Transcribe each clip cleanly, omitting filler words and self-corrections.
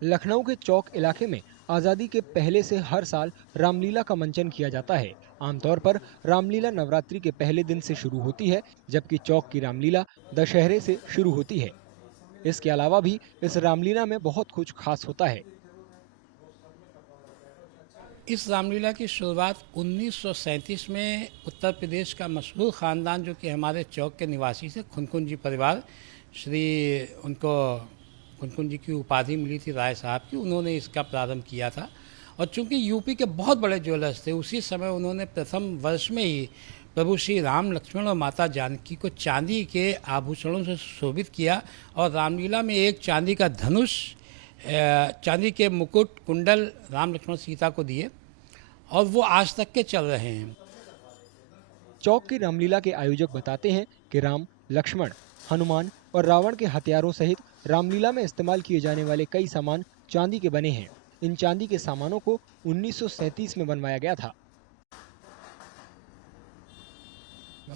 लखनऊ के चौक इलाके में आजादी के पहले से हर साल रामलीला का मंचन किया जाता है। आमतौर पर रामलीला नवरात्रि के पहले दिन से शुरू होती है, जबकि चौक की रामलीला दशहरे से शुरू होती है। इसके अलावा भी इस रामलीला में बहुत कुछ खास होता है। इस रामलीला की शुरुआत 1937 में उत्तर प्रदेश का मशहूर ख़ानदान जो कि हमारे चौक के निवासी थे, खुनकुन जी परिवार, श्री उनको खुनकुन जी की उपाधि मिली थी राय साहब की, उन्होंने इसका प्रारंभ किया था। और चूंकि यूपी के बहुत बड़े ज्वेलर्स थे, उसी समय उन्होंने प्रथम वर्ष में ही प्रभु श्री राम, लक्ष्मण और माता जानकी को चांदी के आभूषणों से सुशोभित किया और रामलीला में एक चांदी का धनुष, चांदी के मुकुट, कुंडल राम, लक्ष्मण, सीता को दिए और वो आज तक के चल रहे हैं। चौक की रामलीला के आयोजक बताते हैं कि राम, लक्ष्मण, हनुमान और रावण के हथियारों सहित रामलीला में इस्तेमाल किए जाने वाले कई सामान चांदी के बने हैं। इन चांदी के सामानों को 1937 में बनवाया गया था।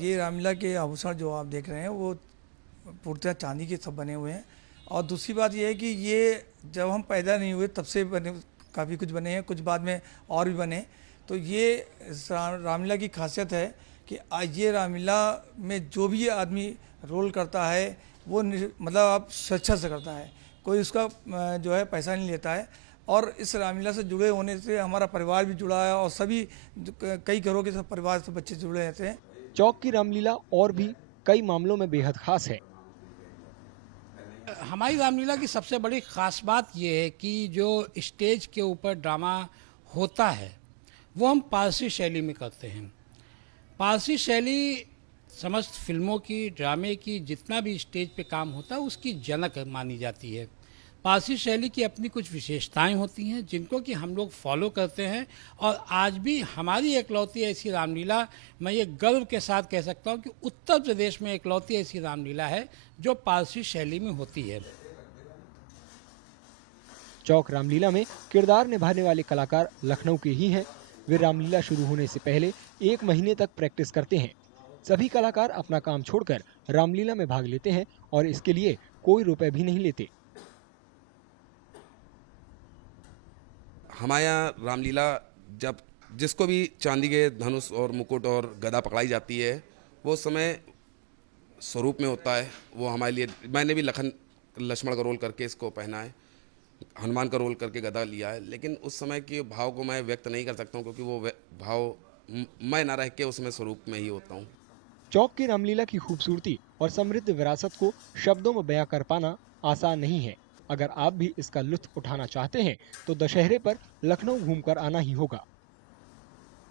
ये रामलीला के आभूषण जो आप देख रहे हैं वो पूर्णतः चांदी के सब बने हुए हैं। और दूसरी बात ये है कि ये जब हम पैदा नहीं हुए तब से बने, काफ़ी कुछ बने हैं, कुछ बाद में और भी बने। तो ये रामलीला की खासियत है कि आज ये रामलीला में जो भी आदमी रोल करता है वो मतलब आप स्वेच्छा से करता है, कोई उसका जो है पैसा नहीं लेता है। और इस रामलीला से जुड़े होने से हमारा परिवार भी जुड़ा है और सभी कई घरों के सब परिवार से बच्चे जुड़े रहते हैं। चौक की रामलीला और भी कई मामलों में बेहद खास है। हमारी रामलीला की सबसे बड़ी खास बात यह है कि जो स्टेज के ऊपर ड्रामा होता है वो हम पारसी शैली में करते हैं। पारसी शैली समस्त फिल्मों की, ड्रामे की, जितना भी स्टेज पे काम होता है उसकी जनक मानी जाती है। पारसी शैली की अपनी कुछ विशेषताएं होती हैं जिनको कि हम लोग फॉलो करते हैं और आज भी हमारी एकलौती ऐसी रामलीला, मैं ये गर्व के साथ कह सकता हूँ कि उत्तर प्रदेश में एकलौती ऐसी रामलीला है जो पारसी शैली में होती है। चौक रामलीला में किरदार निभाने वाले कलाकार लखनऊ के ही हैं। वे रामलीला शुरू होने से पहले 1 महीने तक प्रैक्टिस करते हैं। सभी कलाकार अपना काम छोड़कर रामलीला में भाग लेते हैं और इसके लिए कोई रुपए भी नहीं लेते। हमारे यहाँ रामलीला जब जिसको भी चांदी के धनुष और मुकुट और गदा पकड़ाई जाती है वो समय स्वरूप में होता है। वो हमारे लिए, मैंने भी लक्ष्मण का रोल करके इसको पहना है, हनुमान का रोल करके गदा लिया है, लेकिन उस समय के भाव को मैं व्यक्त नहीं कर सकता हूँ क्योंकि वो भाव मैं ना रह के उसमें स्वरूप में ही होता हूँ। चौक की रामलीला की खूबसूरती और समृद्ध विरासत को शब्दों में बयां कर पाना आसान नहीं है। अगर आप भी इसका लुत्फ उठाना चाहते हैं तो दशहरे पर लखनऊ घूमकर आना ही होगा।